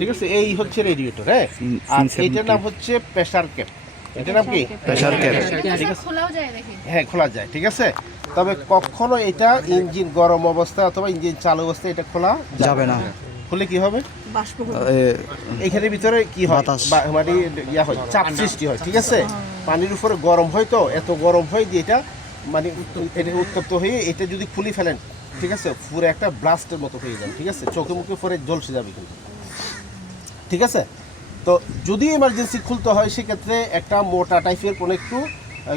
ঠিক আছে, এই হচ্ছে রেডিয়েটর। হ্যাঁ, আর এটার নাম হচ্ছে প্রেসার ক্যাপ। এটার নাম কি? Pressure cap. ঠিক আছে, খোলাও যায় দেখি। হ্যাঁ খোলা যায়। ঠিক আছে, তবে কখনো এটা ইঞ্জিন গরম অবস্থায় অথবা ইঞ্জিন চালু অবস্থায় এটা খোলা যাবে না। খুলে কি হবে? বাষ্প এইখানের ভিতরে কি হয়? বাতাস। মানে ইয়া হয়, চাপ সৃষ্টি হয়। ঠিক আছে, পানির উপরে গরম হয়, তো এত গরম হয় যে এটা মানে এটা উত্তপ্ত হয়ে এটা যদি খুলে ফেলেন, ঠিক আছে, পুরো একটা ব্লাস্টের মতো হয়ে যাবে। ঠিক আছে, চোখে মুখে পরে জ্বলসে যাবে কিন্তু। ঠিক আছে, তো যদি এমার্জেন্সি খুলতে হয় সেক্ষেত্রে একটা মোটা টাইপের কোনো একটু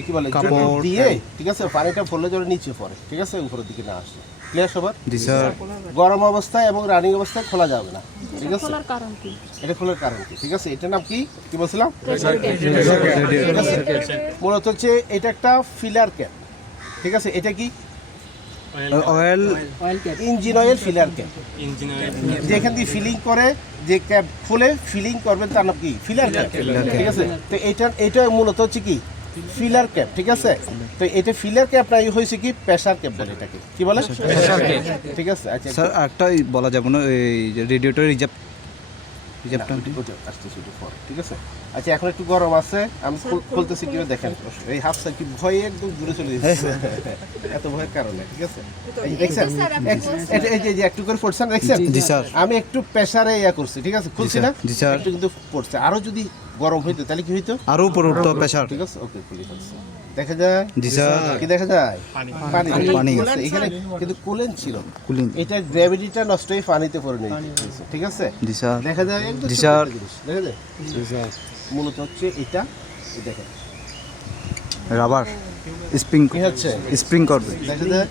কি বলে কাপড় জোর দিয়ে, ঠিক আছে, পানিটা পড়লে যেন নিচে পড়ে। ঠিক আছে, উপরের দিকে না আসে। ক্লিয়ার সবার? জি স্যার। গরম অবস্থায় এবং রানিং অবস্থায় খোলা যাবে না। ঠিক আছে, খোলার কারণ কি? এটা খোলার কারণ কি? ঠিক আছে, এটার নাম কি কি বলছিলাম? Pressure cap. ঠিক আছে, মূলত হচ্ছে এটা একটা ফিলার ক্যাপ। ঠিক আছে, এটা কি? Oil engine oil filler cap. যেখান দিয়ে ফিলিং করে, যে ক্যাপ খুলে ফিলিং করবেন তার নাম কি? Filler cap. ঠিক আছে, তো এটা মূলত হচ্ছে কি? Filler cap. ঠিক আছে, তো এটা ফিলার ক্যাপ না হয়েছে কি প্রেসার ক্যাপ বলে এটাকে। কি বলে? Pressure cap. ঠিক আছে, আচ্ছা স্যার একটা বলা যাবে না, এই যে রেডিয়েটর রিজার্ভটা আসতেছে একটু পরে। ঠিক আছে, আচ্ছা এখন একটু গরম আছে, আমি খুলতেছি কিভাবে দেখেন। এই হাফসা কি ভয়ে একদম দূরে চলে যাচ্ছে এত ভয়ের কারণে। ঠিক আছে, এই যে দেখছেন এই যে একটু করে পড়ছেন, দেখছেন? জি স্যার। আমি একটু প্রেসারে ইয়া করছি। ঠিক আছে, খুলছি না? জি স্যার। একটু কিন্তু পড়ছে। আরো যদি গরম হইতো তাহলে কি হইতো? আরো উপরে উঠতো প্রেসার। ঠিক আছে, ওকে, খুলে ফেলছি। দেখা যায়? জি স্যার। কি দেখা যায়? পানি। পানি। ঠিক আছে, এখানে কিন্তু কুলেন্ট ছিল, কুলিং। এটা গ্র্যাভিটিটা নষ্ট হয়ে পানিতে পরিণত হয়েছে। ঠিক আছে, জি স্যার। দেখা যায় একদম জি ছোট্ট স্যার। একটা জিনিস। দেখা যায়? মূলত হচ্ছে এটা, এই দেখেন রাবার স্প্রিং কি হচ্ছে? স্প্রিং করবে। দেখা যায়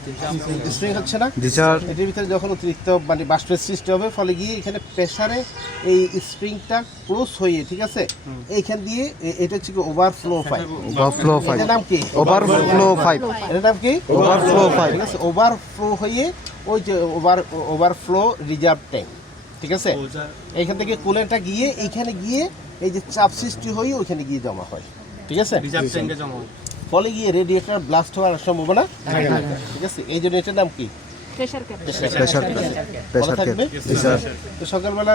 স্প্রিং হচ্ছে না? জি স্যার। এটার ভিতরে যখন অতিরিক্ত মানে বাষ্পের সৃষ্টি হবে, ফলে গিয়ে এখানে প্রেসারে এই স্প্রিংটা ক্লোজ হয়ে, ঠিক আছে, এইখান দিয়ে এটা হচ্ছে কি ওভারফ্লো পাইপ। Overflow pipe. এটার নাম কি? Overflow pipe. এটার নাম কি? Overflow pipe. ঠিক আছে, ওভারফ্লো হয়ে ওই যে ওভারফ্লো রিজার্ভ ট্যাঙ্ক। ঠিক আছে, এইখান থেকে কুলেন্টটা গিয়ে এইখানে গিয়ে এই যে চাপ সৃষ্টি হয়ে ওইখানে গিয়ে জমা হয়। ঠিক আছে, ফলে গিয়ে রেডিয়েটর ব্লাস্ট হওয়ার সম্ভাবনা থাকে না। ঠিক আছে, এই জন্য এটার নাম কি? Pressure cap. Pressure pressure cap. জি স্যার। তো সকালবেলা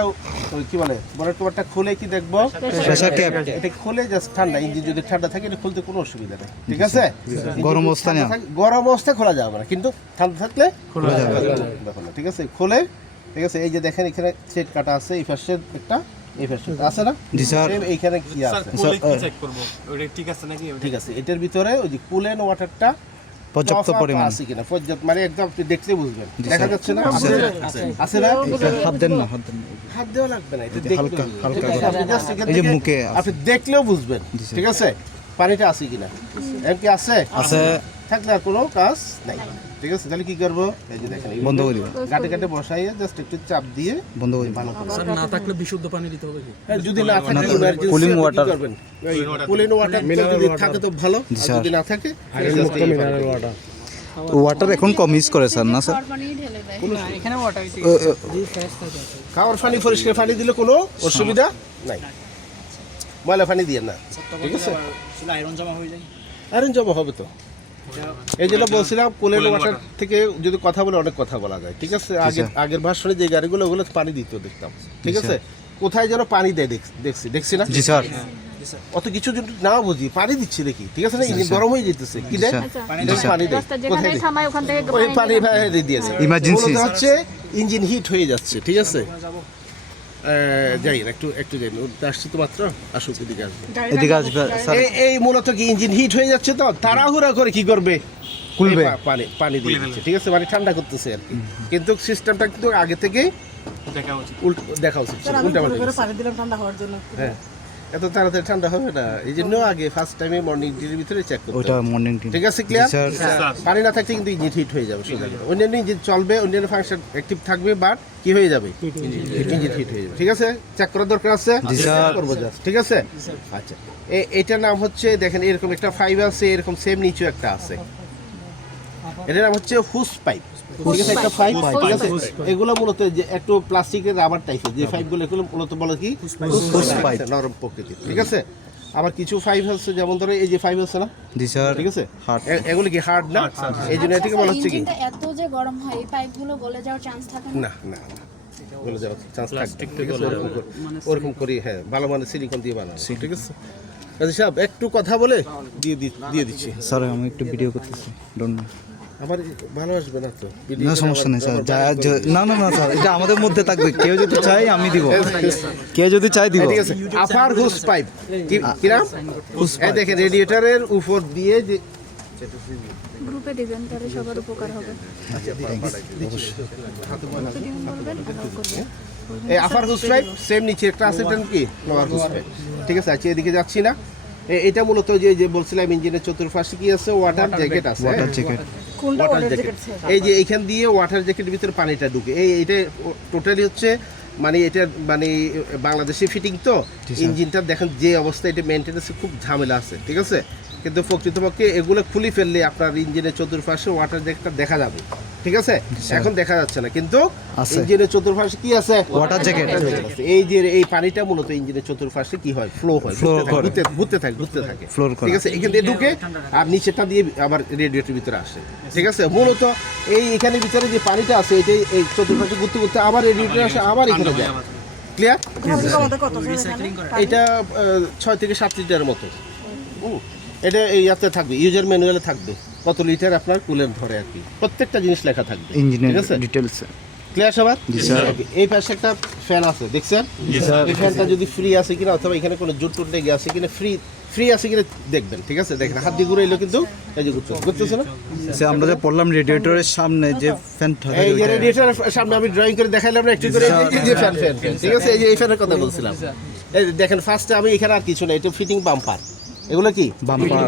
ওই কি বলে বড় টোয়ারটা খুলে কি দেখবো? Pressure cap. এটা খুলে জাস্ট ঠান্ডা, ইঞ্জিন যদি ঠান্ডা থাকে এটা খুলতে কোনো অসুবিধা নেই। ঠিক আছে, গরম অবস্থায় না। গরম অবস্থায় খোলা যাবে না, কিন্তু ঠান্ডা থাকলে খোলা যাবে। ব্যাপার না। ঠিক আছে, খুলে, ঠিক আছে, এই যে দেখেন এখানে সেট কাটা আছে, এই পাশে একটা, এই পাশে আছে না? জি স্যার। Same এইখানে কি আছে? ঠিক আছে, এটার ভিতরে ওই যে কুলেন ওয়াটারটা পর্যাপ্ত পরিমাণ আছে কিনা, পর্যাপ্ত মানে একদম আপনি দেখলে বুঝবেন। জি দেখা স্যার। যাচ্ছে না? আছে। আছে না? এটা হাত দেন না, হাত দেন না। হাত দেওয়া লাগবে না, এটা এটা দেখলে হালকা, বুঝবেন। হালকা ঠিক আছে, করে। আপনি just এখান এই যে থেকে মুখে আছে। আপনি দেখলেও বুঝবেন। জি স্যার। ঠিক আছে, পানিটা আছে কিনা, এর কি আছে? আছে। থাকলে আর কোনো কাজ নাই। ঠিক আছে, তাহলে কি করবো? এই যে দেখেন বন্ধ করে দিবেন। গাটে গাটে বসাইয়ে জাস্ট একটু চাপ দিয়ে বন্ধ করে দিবেন। ভালো করে। স্যার না থাকলে বিশুদ্ধ পানি দিতে হবে কি? হ্যাঁ, যদি না থাকে emergency Cooling আপনি কি water। করবেন? এই cooling water যদি থাকে তো ভালো, আর স্যার। যদি না থাকে ওয়াটার এখন কম ইউজ করে স্যার, না স্যার? খাওয়ার পানি ঢেলে দেয়। খাওয়ার পানি পরিষ্কার পানি দিলে কোনো অসুবিধা নাই, ময়লা পানি দিয়ে না। ঠিক আছে, আয়রন জমা হবে তো। এই জন্য বলছিলাম কুলেন ওয়াটার থেকে যদি কথা বলে অনেক কথা বলা যায়। ঠিক আছে, আগের ভার্সনে যে গাড়িগুলো ওগুলো পানি দিত দেখতাম। ঠিক আছে, কোথায় যেন পানি দেয় দেখছি না? জি স্যার। অত কিছু যদি না বুঝি পানি দিচ্ছে দেখি। ঠিক আছে না, ইঞ্জিন গরম হয়ে যেতেছে, কি দেয়? পানি দেয়। রাস্তা কোথায় যেখানে দেয়? থামায় ওখান থেকে ওই পানি দিয়ে দিয়েছে। Emergency। মূলত হচ্ছে ইঞ্জিন হিট হয়ে যাচ্ছে। ঠিক আছে, যাই না, একটু যাই না, আসছি তো মাত্র, আসুক এদিকে আসবে। এদিকে আসবে স্যার। এই মূলত কি ইঞ্জিন হিট হয়ে যাচ্ছে, তো তাড়াহুড়া করে কি করবে? খুলবে। এই পানি দিয়ে দিচ্ছে। ঠিক আছে, মানে ঠান্ডা করতেছে আর কি, কিন্তু সিস্টেমটা কিন্তু আগে থেকেই দেখা উচিত ছিল, উল্টাপাল্টা। পানি দিলাম ঠান্ডা হওয়ার জন্য। হ্যাঁ, এত তাড়াতাড়ি ঠান্ডা হবে না, এই জন্য আগে ফার্স্ট টাইমে মর্নিং ডিউটির ভিতরে চেক করতে ওটা হবে। Morning team. ঠিক আছে, ক্লিয়ার? স্যার। পানি না থাকলে কিন্তু ইঞ্জিন হিট হয়ে যাবে সোজা কথা। অন্যান্য ইঞ্জিন চলবে, অন্যান্য ফাংশন অ্যাক্টিভ থাকবে, বাট কি হয়ে যাবে? ইঞ্জিন হিট হয়ে যাবে। ঠিক আছে, চেক করার দরকার আছে? জি স্যার। করবো just, ঠিক আছে? আচ্ছা, এটার নাম হচ্ছে দেখেন এরকম একটা ফাইভ আছে, এরকম সেম নিচু একটা আছে, এটার নাম হচ্ছে হুস পাইপ। ঠিক আছে, একটা পাইপ। ঠিক আছে, এগুলো মূলত যে একটু প্লাস্টিকের রাবার টাইপের যে পাইপগুলো, এগুলো মূলত বলে কি হুস পাইপ, নরম প্রকৃতির। ঠিক আছে, আবার কিছু পাইপ আছে, যেমন ধরো এই যে পাইপ আছে না? জি স্যার। ঠিক আছে, Hard। এগুলো কি হার্ড না? এই জন্য এটাকে বলা হচ্ছে কি ইঞ্জিনটা এত যে গরম হয় এই পাইপগুলো গলে যাওয়ার চান্স থাকে না? না না না, গলে যাওয়ার চান্স থাকবে ঠিক আছে ওরকম করি হ্যাঁ ভালো মানের সিলিকন দিয়ে বানানো ঠিক আছে কাজী সাহেব একটু কথা বলে দিয়ে দিচ্ছি স্যার আমি একটু ভিডিও করতেছি ডোন্ট আমার ভালো আসবে না তো না সমস্যা নেই স্যার না না না স্যার এটা আমাদের মধ্যে থাকবে কেউ যদি চায় আমি দিব কেউ যদি চায় দিব ঠিক আছে আপার হোস পাইপ কি নাম এই দেখেন রেডিয়েটরের উপর দিয়ে যে গ্রুপে দিবেন তাহলে সবার উপকার হবে এই আপার হোস পাইপ সেম নিচে একটা আছে এটা কি লোয়ার হোস পাইপ ঠিক আছে আচ্ছা এদিকে যাচ্ছি না এটা মূলত যে বলছিলাম ইঞ্জিনের চতুর্পাশে কি আছে ওয়াটার জ্যাকেট আছে ওয়াটার জ্যাকেট কোনটা ওয়াটার অর্ডার জ্যাকেট জ্যাকেট এই যে এইখান দিয়ে ওয়াটার জ্যাকেটের ভিতরে পানিটা ঢুকে এটা টোটালি হচ্ছে মানে এটা মানে বাংলাদেশি ফিটিং তো ইঞ্জিনটা দেখেন যে অবস্থা এটা মেনটেন্যান্সে খুব ঝামেলা আছে ঠিক আছে কিন্তু প্রকৃতপক্ষে এগুলো খুলে ফেললে আপনার ইঞ্জিনের চতুর্পাশে ওয়াটার জ্যাকেটটা দেখা যাবে ঠিক আছে এখন দেখা যাচ্ছে না কিন্তু আছে। ইঞ্জিনের চতুর্পাশে কি আছে ওয়াটার জ্যাকেট এই যে এই পানিটা মূলত ইঞ্জিনের চতুর্পাশে কি হয় ফ্লো হয় ঘুরতে থাকে Flow করে। ঠিক আছে এখান দিয়ে ঢুকে আর নিচেটা দিয়ে আবার রেডিয়েটরের ভিতরে আসে ঠিক আছে মূলত এখানে ভিতরে যে পানিটা আছে এটাই এই চতুর্পাশে ঘুরতে আবার রেডিয়েটরে আসে আবার এখানে যায় ক্লিয়ার এটা 6 থেকে 7 লিটারের মতো এটা এই ইয়াতে থাকবে ইউজার ম্যানুয়ালে থাকবে কত লিটার আপনার কুলের ধরে আর কি প্রত্যেকটা জিনিস লেখা থাকবে ইঞ্জিনের ঠিক আছে ডিটেইলস ক্লিয়ার সবার জি স্যার। Okay, এই পাশে একটা ফ্যান আছে দেখছেন এই ফ্যানটা যদি ফ্রি আছে কিনা অথবা এখানে কোনো জুট টুট লেগে আছে কিনা ফ্রি আছে কিনা দেখবেন ঠিক আছে দেখেন হাত দিয়ে ঘুরে এলো কিন্তু এই যে ঘুরতেছে না স্যার আমরা যে পড়লাম রেডিয়েটরের সামনে যে ফ্যান থাকে এই যে রেডিয়েটরের সামনে আমি ড্রয়িং করে দেখাইলাম না একটু করে এই যে ফ্যান ঠিক আছে এই যে এই ফ্যানের কথা বলছিলাম এই দেখেন ফার্স্টে আমি এখানে আর কিছু না এটা ফিটিং বাম্পার এগুলো কি বাম্পার